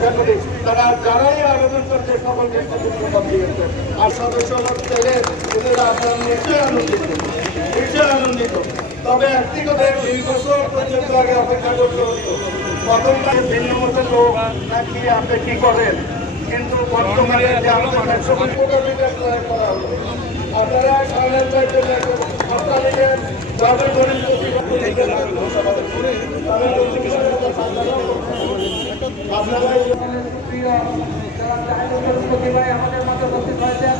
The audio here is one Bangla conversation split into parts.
তারা যারাই আবেদন করছে আর সদস্য আপনার নিশ্চয়ই আনন্দিত নিশ্চয়ই আনন্দিত তবে একটি কথা ভিন্ন মতো লোক নাকি আপনি কি করেন কিন্তু বর্তমানে যে টাকা ব্যয় করা হলো আপনারা সামনের চাইতে সরকারের যাদের আপনারা আমাদের মাঝে উপস্থিত হয়েছেন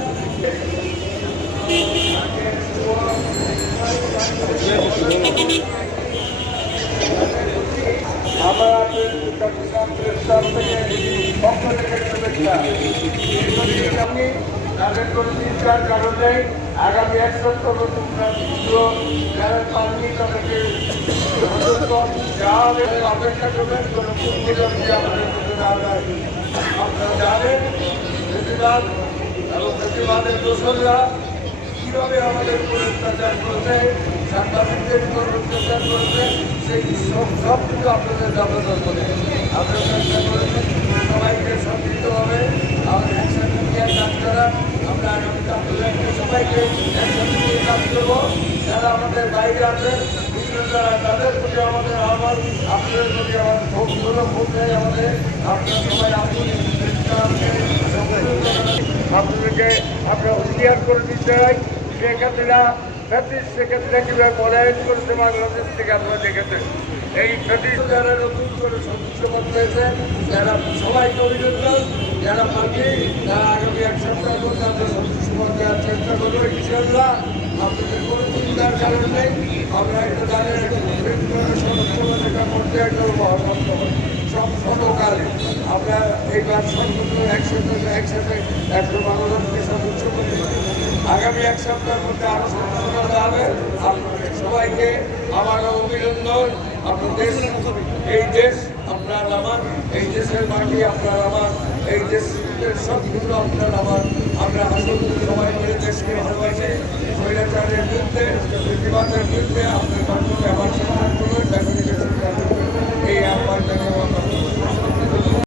পক্ষ থেকে শুভেচ্ছা কারণে আগামী এক সপ্তাহ তোমরা বিদ্রোহ যারা পাননি তাদেরকে অপেক্ষা করবেন কোনো কুম্ভিরকে আমাদের মধ্যে না যায়। আপনারা জানেন বেশিরভাগ এবং বেশিরভাগের দোসররা কীভাবে আমাদের উপর অত্যাচার করছে, সাংবাদিকদের উপর অত্যাচার করছে, সেই সব সব কিছু আপনাদের জানানোর করে আপনারা চেষ্টা করেছেন সবাইকে সম্মিলিতভাবে আমাদের একসাথে নিয়ে কাজ করা আমরা আগামীতে আপনাদেরকে সবাইকে যারা আমাদের বাইরে আছেন তাদের প্রতি আমাদের আহ্বান। আপনাদের প্রতি আমাদের ভোটগুলো ভোট দেয় আমাদের। আপনারা সবাই আপনাদেরকে আমরা হুঁশিয়ার করে দিতে চাই। ফ্যাসিস শেখ হাসিনা কীভাবে পলায়ন করেছে বাংলাদেশ থেকে আপনারা দেখেছেন এই ফ্যাসিস যারা নতুন করে সদস্যপদ পেয়েছে, যারা সবাইকে অভিনন্দন। যারা পার্টি তারা আগামী সপ্তাহের মধ্যে আমরা সদস্যপদ দেওয়ার চেষ্টা করব আপনাদের কোনো চিন্তার কারণ নেই আমরা একটা সব সমকালে আমরা এইবার সর্বোচ্চ একসাথে একসাথে একশো বাংলাদেশকে সদস্য করতে আগামী এক সপ্তাহের মধ্যে আরও সদস্যতা হবে আপনাদের সবাইকে আমার অভিনন্দন আপনাদের এই দেশ আপনার আমার এই দেশের মাটি আপনার আমার এই দেশের সব কিছু আপনার আমার। আমরা আসল সবাই মিলে দেশকে ভালোবাসে। স্বৈরাচারের বিরুদ্ধে, প্রতিবাদের বিরুদ্ধে আপনার মাধ্যমে আমার